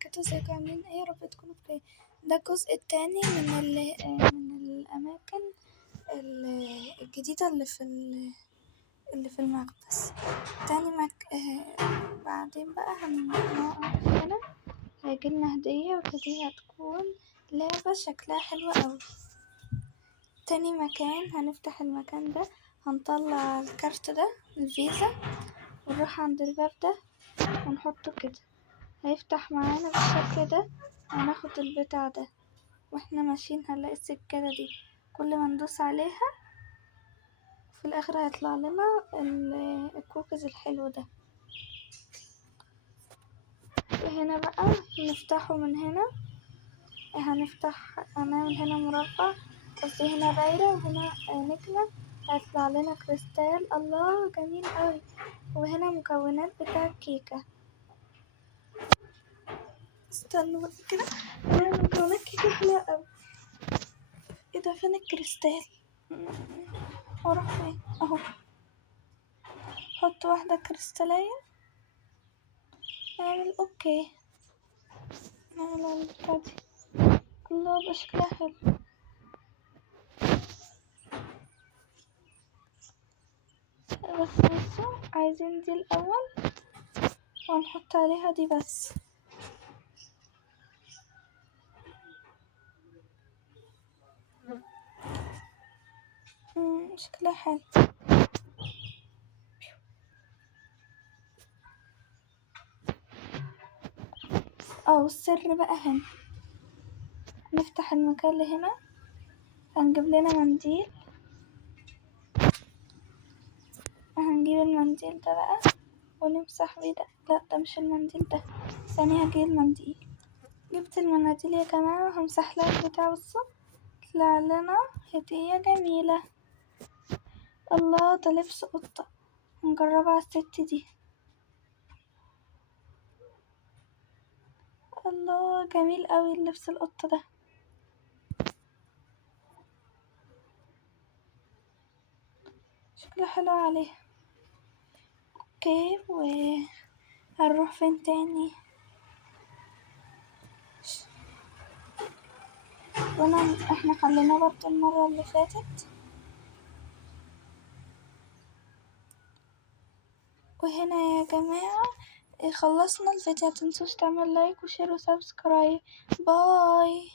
وبركاته. ازيكم عاملين ايه؟ يا رب تكونوا بخير. ده الجزء التاني من الأماكن الجديدة اللي في المخبز. تاني بعدين بقى هنقف هنا، هيجيلنا هدية، والهدية هتكون لعبة شكلها حلوة أوي. تاني مكان هنفتح المكان ده، هنطلع الكارت ده الفيزا ونروح عند الباب ده ونحطه كده، هيفتح معانا بالشكل ده. هناخد البتاع ده واحنا ماشيين هنلاقي السكادة دي، كل ما ندوس عليها في الاخر هيطلع لنا الكوكيز الحلو ده. هنا بقى نفتحه من هنا، هنعمل هنا مربع، قصدي هنا دايرة وهنا نجمة، هيطلع لنا كريستال. الله جميل قوي. وهنا مكونات بتاع الكيكة. استنوا بقى كده، هنا مكونات كيكة حلوة قوي. ايه ده؟ فين الكريستال؟ اروح فين؟ اهو، حط واحدة كريستالية، نعمل اوكي، نعمل البتاع دي. الله بقى شكلها حلو. بس بصوا، عايزين دي الاول ونحط عليها دي بس. شكلها حلو. والسر بقى هنا، نفتح المكان اللي هنا، هنجيب لنا منديل، هنجيب المنديل ده بقى ونمسح بيه ده. لا ده مش المنديل ده، ثانية هجيب المنديل. جبت المناديل يا جماعة وهمسح لها البتاع. بصوا طلع لنا هدية جميلة. الله ده لبس قطة، نجربها على الست دي. الله جميل قوي اللبس القطة ده. شكله حلو عليه. اوكي، وهنروح فين تاني؟ احنا حليناه برضه المرة اللي فاتت. وهنا يا جماعة خلصنا الفيديو، متنسوش تعمل لايك وشير وسبسكرايب. باي.